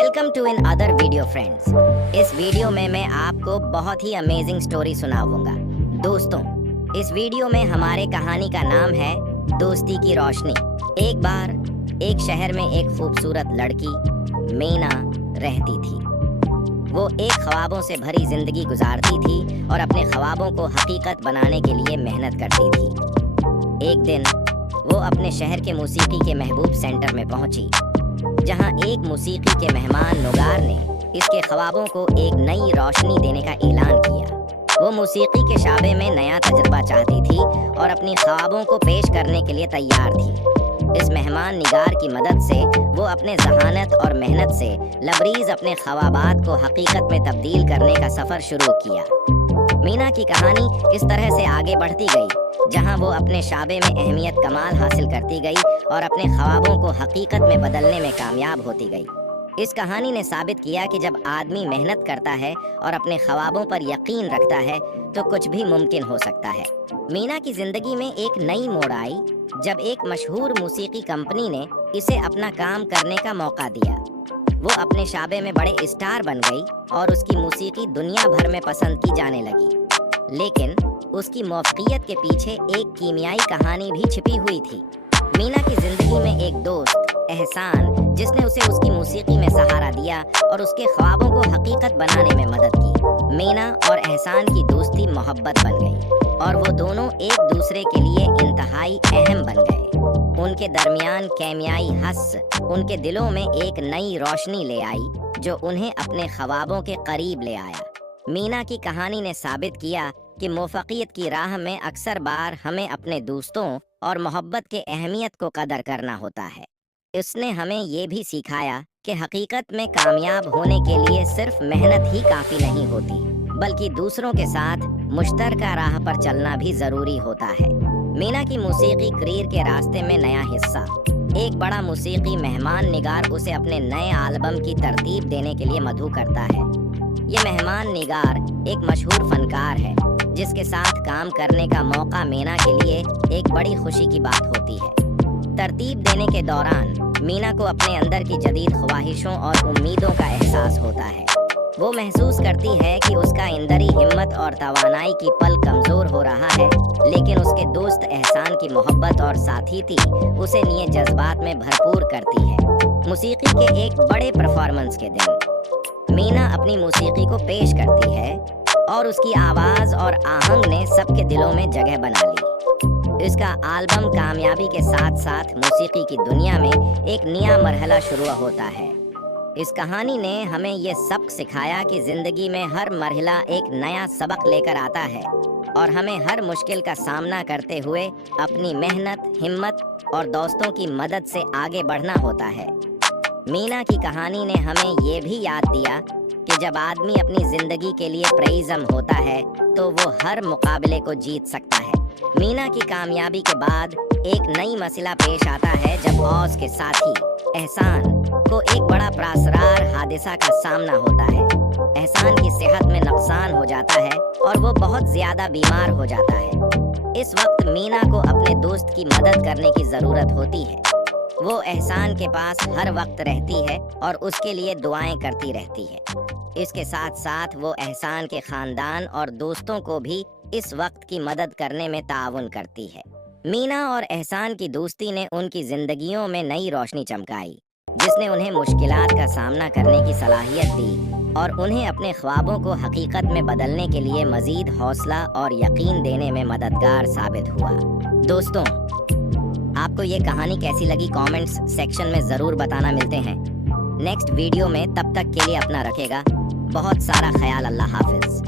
Welcome to another video friends. इस video में मैं आपको बहुत ही अमेजिंग स्टोरी सुनाऊंगा। दोस्तों, इस वीडियो में हमारे कहानी का नाम है दोस्ती की रोशनी। एक बार एक शहर में एक खूबसूरत लड़की मीना रहती थी। वो एक ख्वाबों से भरी जिंदगी गुजारती थी और अपने ख्वाबों को हकीकत बनाने के लिए मेहनत करती थी। एक दिन वो अपने शहर के मौसीकी के महबूब सेंटर में पहुंची, जहां एक मौसीकी के मेहमान नुगार ने इसके ख्वाबों को एक नई रोशनी देने का ऐलान किया। वो मौसीकी के शाबे में नया तजुर्बा चाहती थी और अपनी ख्वाबों को पेश करने के लिए तैयार थी। इस मेहमान निगार की मदद से वो अपने जहानत और मेहनत से लबरीज अपने ख्वाबात को हकीकत में तब्दील करने का सफ़र शुरू किया। मीना की कहानी इस तरह से आगे बढ़ती गई, जहां वो अपने शाबे में अहमियत कमाल हासिल करती गई और अपने ख्वाबों को हकीकत में बदलने में कामयाब होती गई। इस कहानी ने साबित किया कि जब आदमी मेहनत करता है और अपने ख्वाबों पर यकीन रखता है तो कुछ भी मुमकिन हो सकता है। मीना की जिंदगी में एक नई मोड़ आई जब एक मशहूर मौसीकी कंपनी ने इसे अपना काम करने का मौका दिया। वो अपने शाबे में बड़े स्टार बन गई और उसकी मौसीकी दुनिया भर में पसंद की जाने लगी। लेकिन उसकी मुवफ़्क़ियत के पीछे एक कीमियाई कहानी भी छिपी हुई थी। मीना की जिंदगी में एक दोस्त एहसान, जिसने उसे उसकी मौसीकी में सहारा दिया और उसके ख्वाबों को हकीकत बनाने में मदद की। मीना और एहसान की दोस्ती मोहब्बत बन गई और वो दोनों एक दूसरे के लिए इंतहाई अहम बन गए। उनके दरमियान कीमियाई हस उनके दिलों में एक नई रोशनी ले आई जो उन्हें अपने ख्वाबों के करीब ले आया। मीना की कहानी ने साबित किया कि मुवफ़्क़ियत की राह में अक्सर बार हमें अपने दोस्तों और मोहब्बत के अहमियत को कदर करना होता है। उसने हमें ये भी सिखाया कि हकीकत में कामयाब होने के लिए सिर्फ मेहनत ही काफ़ी नहीं होती, बल्कि दूसरों के साथ मुश्तरका राह पर चलना भी ज़रूरी होता है। मीना की मौसीकी करियर के रास्ते में नया हिस्सा। एक बड़ा मौसीकी मेहमान निगार उसे अपने नए एल्बम की तरतीब देने के लिए मदऊ करता है। ये मेहमान निगार एक मशहूर फनकार है, जिसके साथ काम करने का मौका मीना के लिए एक बड़ी खुशी की बात होती है। तरतीब देने के दौरान मीना को अपने अंदर की जदीद ख्वाहिशों और उम्मीदों का एहसास होता है। वो महसूस करती है कि उसका इंदरी हिम्मत और तवानाई की पल कमज़ोर हो रहा है, लेकिन उसके दोस्त एहसान की मोहब्बत और साथीती उसे नए जज्बात में भरपूर करती है। मौसीकी के एक बड़े परफॉर्मेंस के दिन मीना अपनी मौसीकी को पेश करती है और उसकी आवाज़ और आहंग ने सबके दिलों में जगह बना ली। इसका एल्बम कामयाबी के साथ साथ मौसीकी की दुनिया में एक नया मरहला शुरू होता है। इस कहानी ने हमें ये सबक सिखाया कि ज़िंदगी में हर मरहला एक नया सबक लेकर आता है और हमें हर मुश्किल का सामना करते हुए अपनी मेहनत, हिम्मत और दोस्तों की मदद से आगे बढ़ना होता है। मीना की कहानी ने हमें ये भी याद दिया कि जब आदमी अपनी ज़िंदगी के लिए प्रेइज़्म होता है तो वो हर मुकाबले को जीत सकता है। मीना की कामयाबी के बाद एक नई मसला पेश आता है जब औस के साथी एहसान को एक बड़ा प्रासरार हादसा का सामना होता है। एहसान की सेहत में नुकसान हो जाता है और वो बहुत ज़्यादा बीमार हो जाता है। इस वक्त मीना को अपने दोस्त की मदद करने की ज़रूरत होती है। वो एहसान के पास हर वक्त रहती है और उसके लिए दुआएं करती रहती है। इसके साथ साथ वो एहसान के ख़ानदान और दोस्तों को भी इस वक्त की मदद करने में ताउन करती है। मीना और एहसान की दोस्ती ने उनकी ज़िंदगियों में नई रोशनी चमकाई, जिसने उन्हें मुश्किलात का सामना करने की सलाहियत दी और उन्हें अपने ख्वाबों को हकीकत में बदलने के लिए मज़ीद हौसला और यकीन देने में मददगार साबित हुआ। दोस्तों, आपको ये कहानी कैसी लगी कमेंट्स सेक्शन में ज़रूर बताना। मिलते हैं नेक्स्ट वीडियो में, तब तक के लिए अपना रखेगा बहुत सारा ख्याल। अल्लाह हाफिज़।